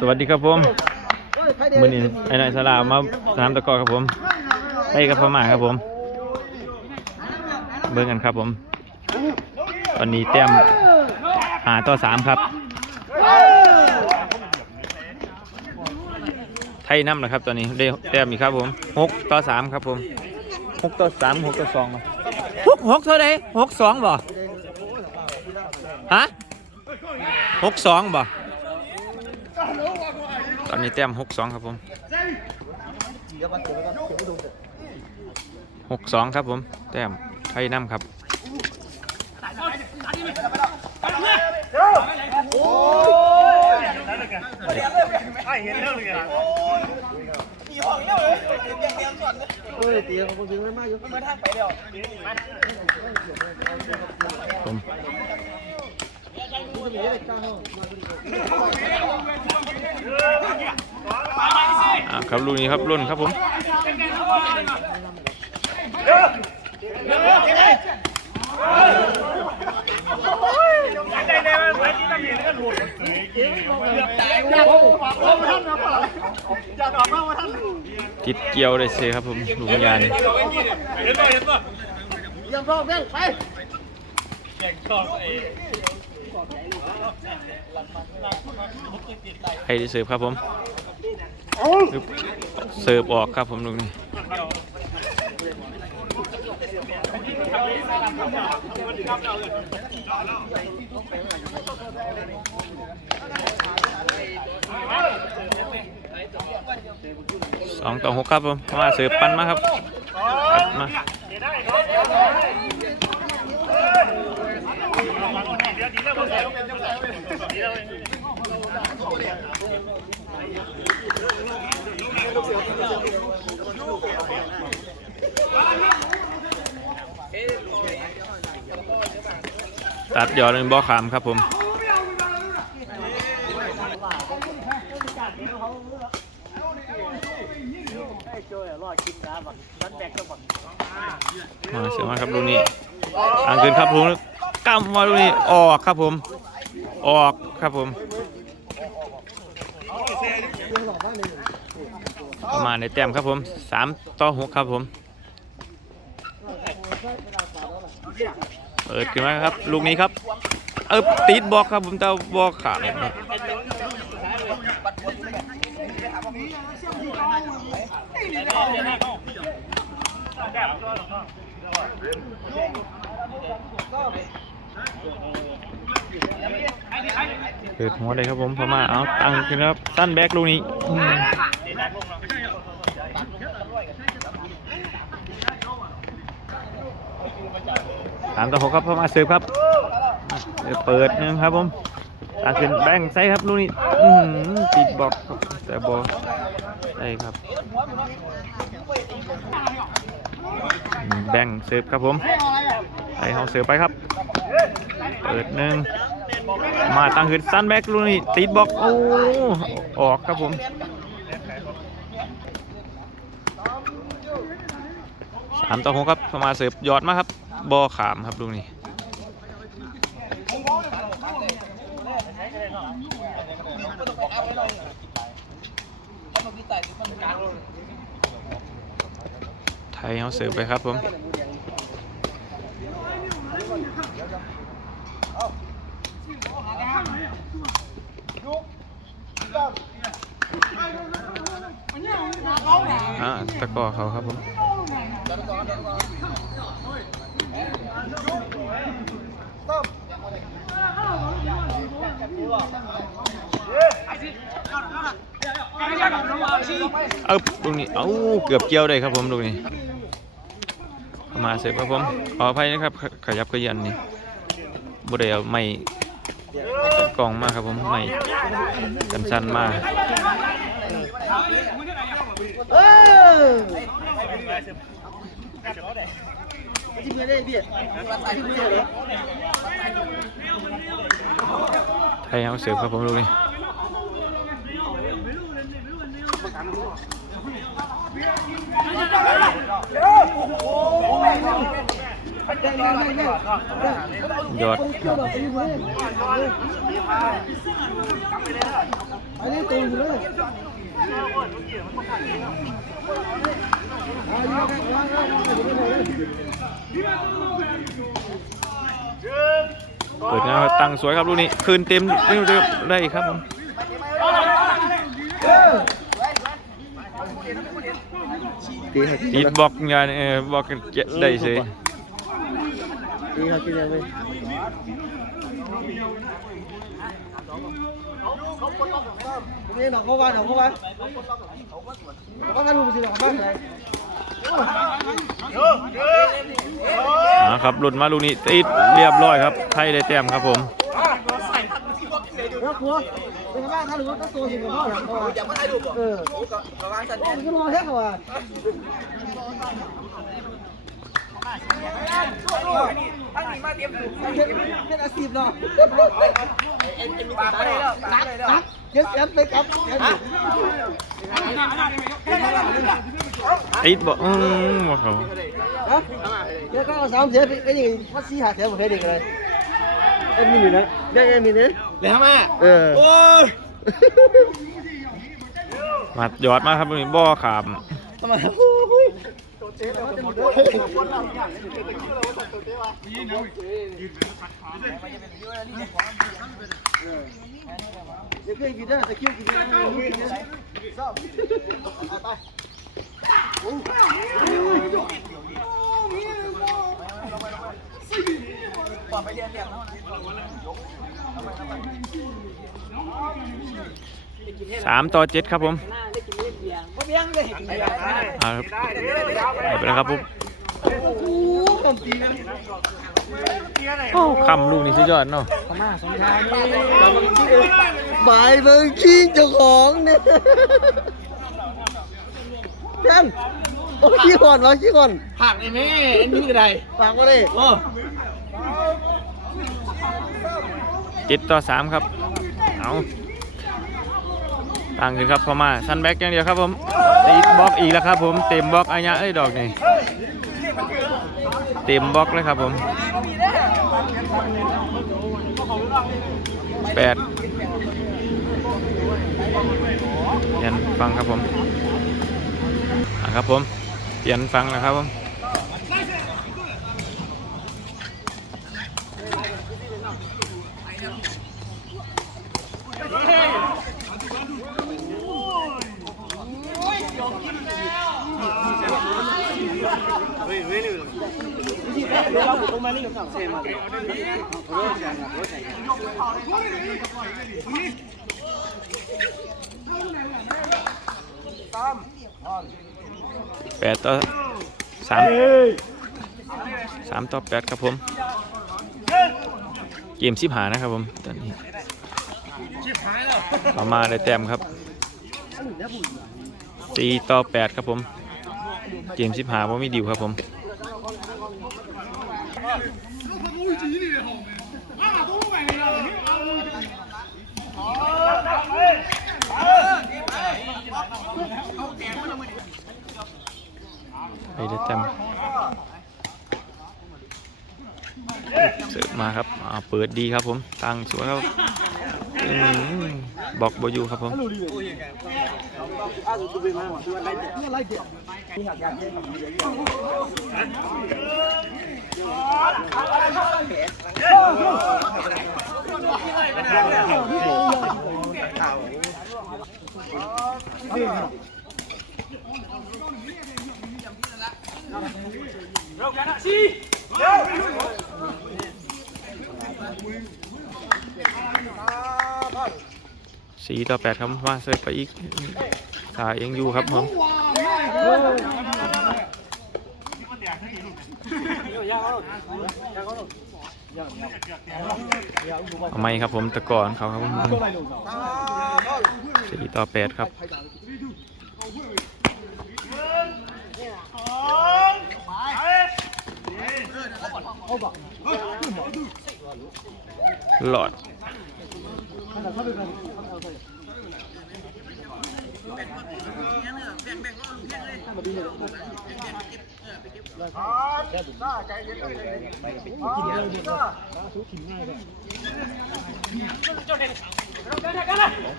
สวัสดีครับผมมือนี้ไอ้นายสลามาสนามตะกอครับผมไปกับพม่าครับผม เบิ่งกันครับผมตอนนี้แต้มหาต่อสามครับ ไทยน้ำนะครับตอนนี้ได้แต้มอีกครับผมหกต่อสามครับผมหกต่อสามหกต่อสองหกหกเท่าไหร่หกสองบ่ฮะหกสองบ่ ตอนนี้แต้มหกสองครับผมหกสองครับผม แต้มไทยน้ำครับผม อ่าครับรุ่นนี้ครับรุ่นครับผมติดเกี่ยวได้เสียครับผมลูกยานยังพ่อเพ่งไป ใครที่เสิร์ฟครับผมเสิร์ฟออกครับผมลูกนี้สองต่อหกครับผมมาเสิร์ฟปั้นมาครับปัดมา ตัดยอดเป็นบ่อขามครับผมมาเสียมาครับลูกนี้ทางคืนครับลูก นี้กำมาลูนี้ออกครับผม ออกครับผมมาในแต้มครับผมสามต่อหกครับผม เปิดขึ้นมาครับ ลูกนี้ครับเออติดบล็อกครับผมแต่บล็อกขาดครับ เปิดหัวเลยครับผมพม่าเอาตั้งครับสั้นแบกลูกนี้สามต่อหกครับพม่าเสิร์ฟครับเปิดหนึงครับผมตั้งขึ้นแบงใส่ครับลูกนี้ติดบล็อกแต่บอลได้ครับ แบงเสิร์ฟครับผมไปเขาเสิร์ฟไปครับ เปิดหนึ่งมาตั้งขึ้นสั้นแบ็กลูนี้ติดบล็อกโอ้ออกครับผมสามต่อหกครับพม่าเสิร์ฟยอดมาครับบอขามครับลูกนี้ไทยเขาเสิร์ฟไปครับผม อ่าตะกอเขาครับผมเอาตรงนี้เอ้าเกือบเกี่ยวได้ครับผมตรงนี้ มาเสร็จครับผมขออภัยนะครับขขยับขยันนี่ บุได้เอาไม่กองมากครับผมไม่กันชันมากเออจิ้มเลยดิจิ้มเลยเหรอไทยเอาเสิร์ฟครับผมดูกนี่ยอดตู นอยู่เลยอ่าอยู่ข้างล่างล่างล่างเปิดนะครับตั้งสวยครับลูกนี้ คืนเต็มเร็วๆได้ครับผมตีครับตีบล็อกงานเออบล็อกเจ็ดได้เฉย ตีครับกินยังไงนี่หนอกเข้าไปหนอกเข้าไปเขาก็รู้สิหนอกเข้าไปอ่าครับหลุดมาลูกนี้ติดเรียบร้อยครับไทยได้แต้มครับผมแล้วกลัวเป็นบ้านถ้ารือว่าตัวสิบพ่อหลังพ่ออย่ามาให้ดูเออประมาณสันเนี่ยมันก็รอแค่กว่า ตั้งนี่มาเตรียมสูงเป็นอาชีพเนาะเอ็นเอ็นมีปากไปแล้วปากไปแล้วเดี๋ยวเสียไปกับเดี๋ยวติดบอกอืมบอกเขาเดี๋ยวก็เอาสามเสียไปไอ้นี่พัดซีหาเสียหมดเลยเด็กเลยเอ็นมีอยู่นะได้เอ็นมีเนี่ยแล้วมาเออโอ้ยมาหยอดมากครับลูกนี้บ่อขามทำ ไมโอ้ยเดี๋ยวเคยกินได้แต่คิ้วกินได้ไป สามต่อเจ็ดครับผมเขาเบี้ยงเลยอ่าครับได้ไปแล้วครับผมโอ้โหคำตีกันโอ้คำลูกนี้สุดยอดเนาะพม่าสงครามนี่เราบังคิงบายเบิงคิงเจ้าของเนี่ยยังโอ้ขี้ก่อนวะขี้ก่อนหักไอ้แม่ไอ้นี่ก็ได้ปากมาเลยโอ้เจ็ดต่อสามครับ เอา ต่างกันครับพม่าซันแบ็กอย่างเดียวครับผมตีบล็อกอีกแล้วครับผมเต็มบล็อกอายะเอ้ยดอกนี่เต็มบล็อกเลยครับผมแปดเปลี่ยนฟังครับผมอะครับผมเปลี่ยนฟังแล้วครับผม แปดต่อสามสามต่อแปดครับผม เกมชิบหานะครับผมตอนนี้เอมาได้แต้มครับสี่ต่อแปดครับผม เกมชิบหายว่าะมีดิวครับผม ไปได้แต้มเสิร์ฟมาครับเปิดดีครับผม ตั้งสวยครับบอกบอยูครับผม สี่ต่อแปดครับมาเสิร์ฟไปอีกสายเองอยู่ครับผมเอาไม่ครับผมตะกอนเขาครับผมสี่ต่อแปดครับหลอด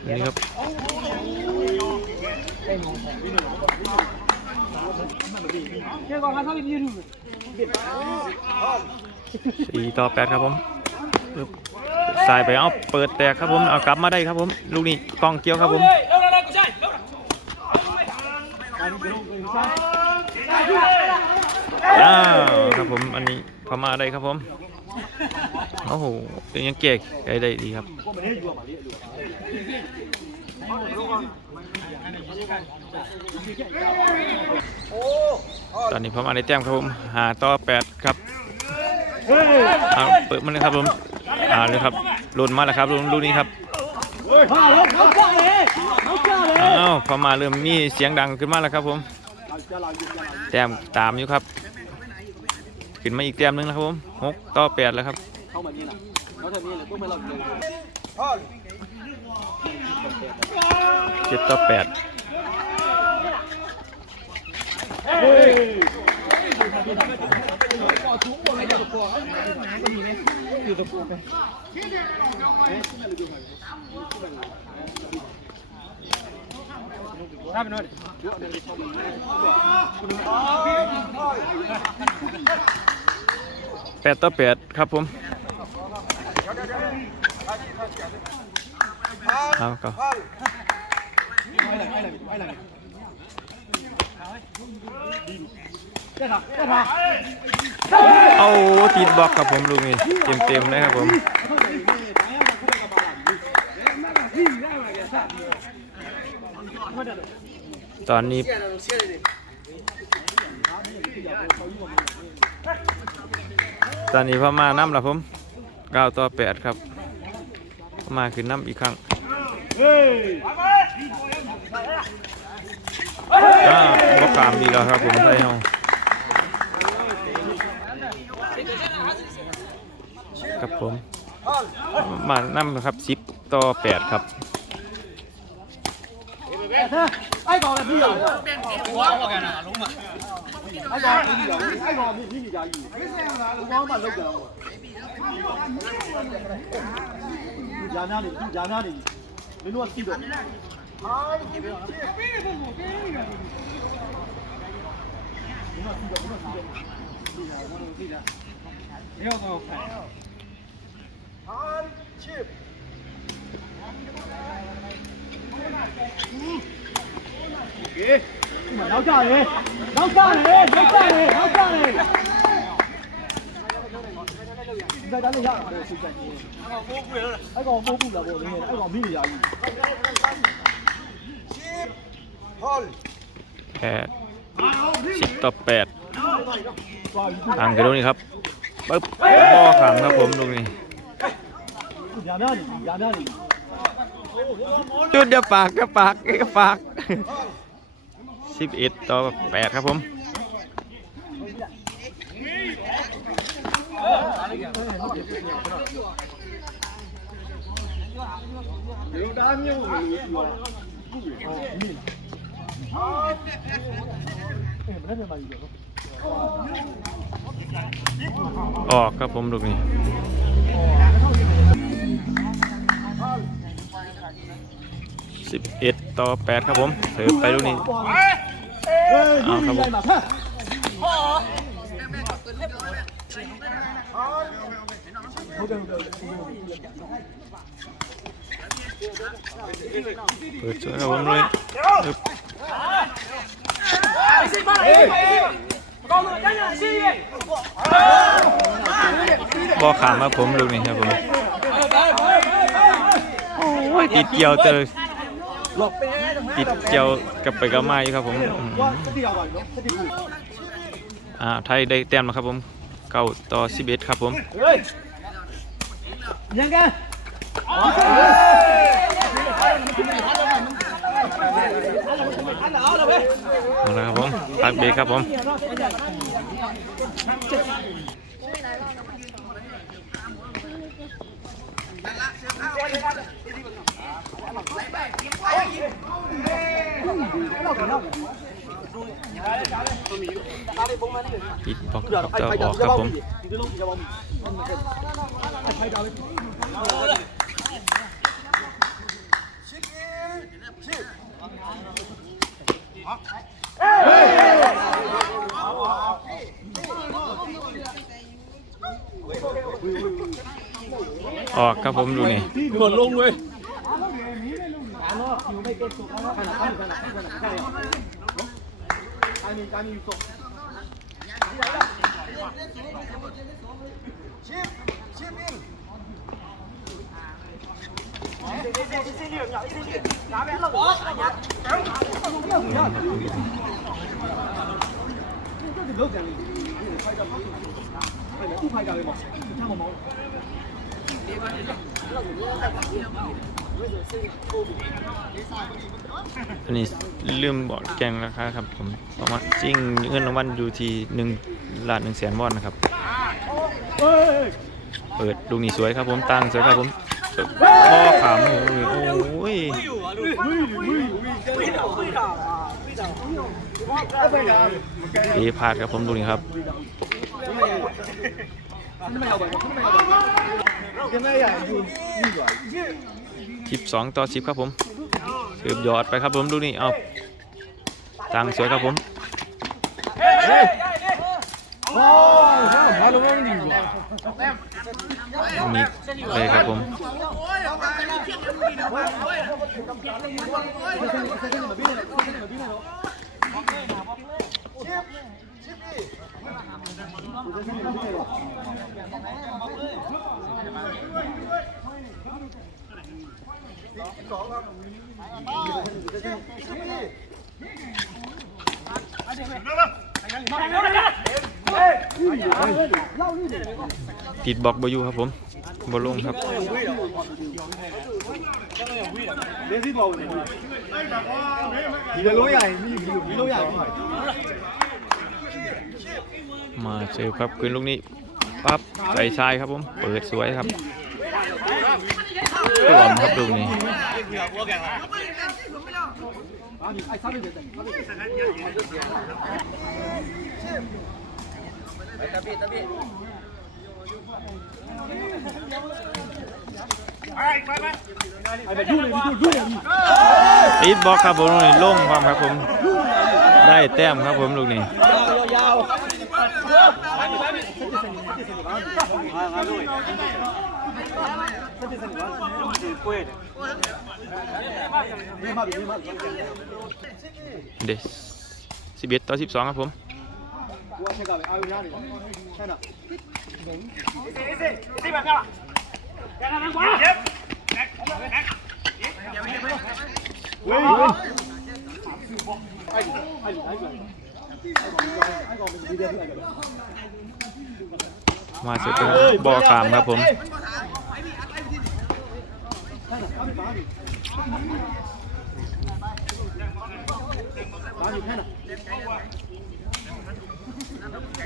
นี่ครับสี่ต่อแปดครับผมปึ๊บสายไปเอาเปิดแตกครับผมเอากลับมาได้ครับผม ลูกนี้กองเกี่ยวครับผม อ้าวครับผมอันนี้พม่าได้ครับผมโอ้โหยังเก่งได้ดีครับตอนนี้ผมมาในแต้มครับผมหาต่อแปดครับเอาเปิดมันเลยครับผมอ่าเลยครับลุนมาแล้วครับลุนลูกนี้ครับ อ้าวพอมาเริ่มมีเสียงดังขึ้นมาแล้วครับผมแต้มตามอยู่ครับขึ้นมาอีกแต้มหนึงแล้วครับผมหกต่อแปดแล้วครับเจ็ดต่อแปด แปดต่อแปดครับผมเอาก็เอาตีดบล็อกครับผมลูกนี้เต็มเต็มๆเลยครับผม ตอนนี้ตอนนี้พม่าน้ำละผมเก้าต่อแปดครับพม่าขึ้นน้ำอีกครั้งก็บกามดีแล้วครับผมไทยเฮาครับผมมาน้ำครับสิบต่อแปดครับ အဲ့ကောင်လည်းပြီးရောဘွားဘွားကန်တာအလုံးမအဲ့ကောင်ပြီးရောအဲ့ကောင်မိမိကြီးကြီးကိုဘောင်းမလောက်ကြအောင်ဂျာနာနေဂျာနာနေမင်းတို့ကစီးတော့ဟာပြေးပြေးပြေးပြေးပြေးပြေးမင်းတို့စီးတော့မင်းတို့စီးတော့စီးတာမင်းတို့စီးတာရောက်တော့ဖိုင်ဟာချစ် 老教练，老教练，老教练，老教练。再打一下，哎，我不了，哎，我不了，我明天，哎，我明天压力。แปดสิบต่อแปดต่างกันตรงนี้ครับปึ๊บพ่อขังครับผมตรงนี้ จุดเดียวปากก็ปากก็ปากสิบเอ็ดต่อแปดครับผมออกครับผมลูกนี้ 11 ต่อ 8 ครับผมเสิร์ฟไปลูกนี้เอาครับผมเปิดสวยครับผมเลยบอขามครัผมลูกนี้ครับผม ยติดเกี่ยวเจอหลบติดเกี่ยวกับไปกับมาอยู่ครับผมอืมว่าสติเอาไว้เนาะสติกูอ่าไทยได้แต้มแล้วครับผมเก้าต่อสิบเอ็ดครับผมเฮ้ยยังกันเอาละเว้ยเอาละครับผมพักเบรกครับผม ปิดบล็อกครับจะอกครับผมเฮ้ ออกครับผมดูนี่หล่นลงเว้ย อันนี้ลืมบอกแกงราคาครับผมประมาณจริงเงินรางวัลอยู่ที่หนึ่งล้านหนึ่งแสนวอนนะครับ เปิดลูนี้สวยครับผมตั้งสวยครับผมพ่อขามโอ้ยเอพลาดครับผมลูนี้ครับ สิบสองต่อสิบครับผมเกือบยอดไปครับผมดูนี่เอาตังสวยครับผมมีเลยครับผม ติดบอกบอยู่ครับผมบอลลงครับมาเซลครับคืนลูกนี้ปั๊บใส่ทรายครับผม เปิดสวยครับ ตัวมครับลูกนี้ติดบล็อกครับผมลูกนี้ลงความครับผม ได้แต้มครับผมลูกนี้ เด็สิบเอ็ดต่อสิบสองครับผมมาเสร็จแล้วบอขามครับผม Để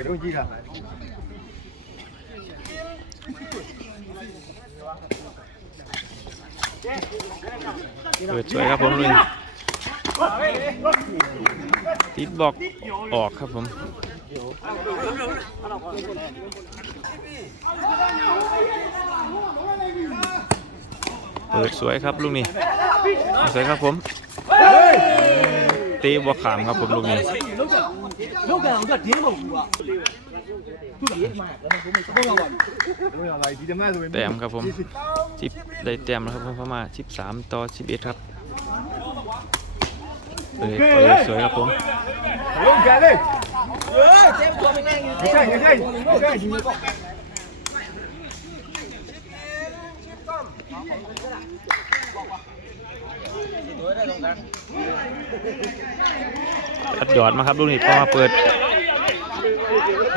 con gì cả Rồi chơi các bóng lên ติดบล็อกออกครับผม เปิดสวยครับลูกนี้สวยครับผมตีบวกขามครับผมลูกนี้แก่ก็เมครับผมสิบได้แต้มแล้วครับผมพม่าสิบสามต่อสิบเอ็ดครับเปิดเปิดสวยครับผมเฮ้ยเจ็บตัวไม่ได้ไม่ใช่ไม่ใช่ไม่ใช่ ตัดยอดมาครับลูกนี้พอมาเปิด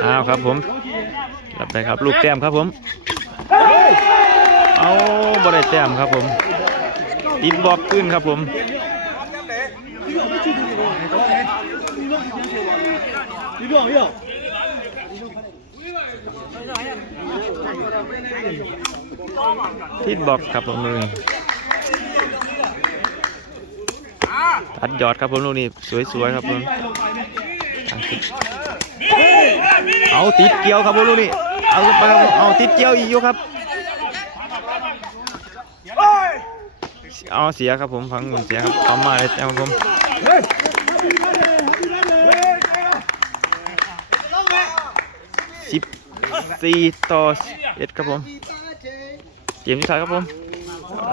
อ้าวครับผมรับไปครับลูกแต้มครับผม เอาบ่ได้แต้มครับผมติดบล็อกขึ้นครับผม 你多少要？ ที่บอกครับผมลูกนี่ตัดยอดครับผมลูกนี่สวยๆครับผมเอาติดเกี่ยวครับผมลูกนี่เอาไปเอาติดเกี่ยวอีกอยครับเอาเสียครับผมฟังผมเสียครับทำมมาเลยครับผมสิบสี่ต่อเอ็ดครับผม กมที่ท้ายครับผม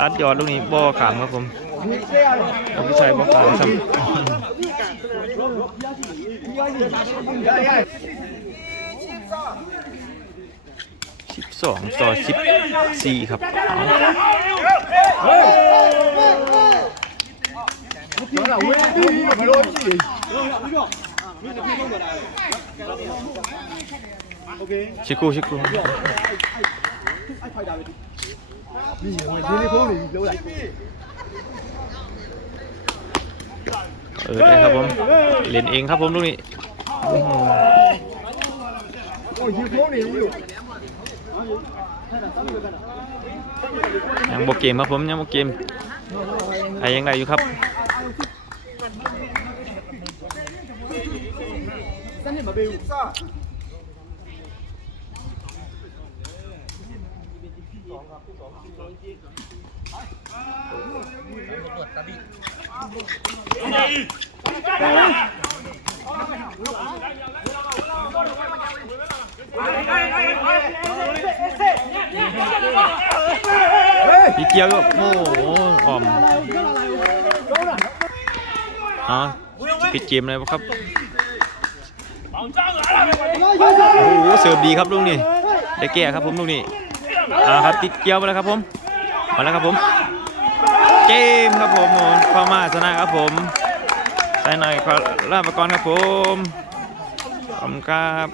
รัดยอดลูกนี้บ่อขามครับผมเราผู้ชายบ่อขามครับสิบสองต่อสิบสี่ครับเอาชิคู ชิคูเออได้ครับผมเล่นเองครับผมลูกนี้โอ้โหยังโบเกมครับผมยังโบเกมใครยังไงอยู่ครับพี่เกียวก็โอ้โหอ่อมอ๋อปิดเกมเลยครับโอ้โหเสิร์ฟดีครับลูกนี่ได้แก้ครับผมลูกนี่ อ่าครับติดเกียวไปแล้วครับผมมาแล้วครับผม เกมครับผมโอ้พม่าชนะครับผมใส่หน่อยขอลาไปก่อนครับผมขอบคุณครับ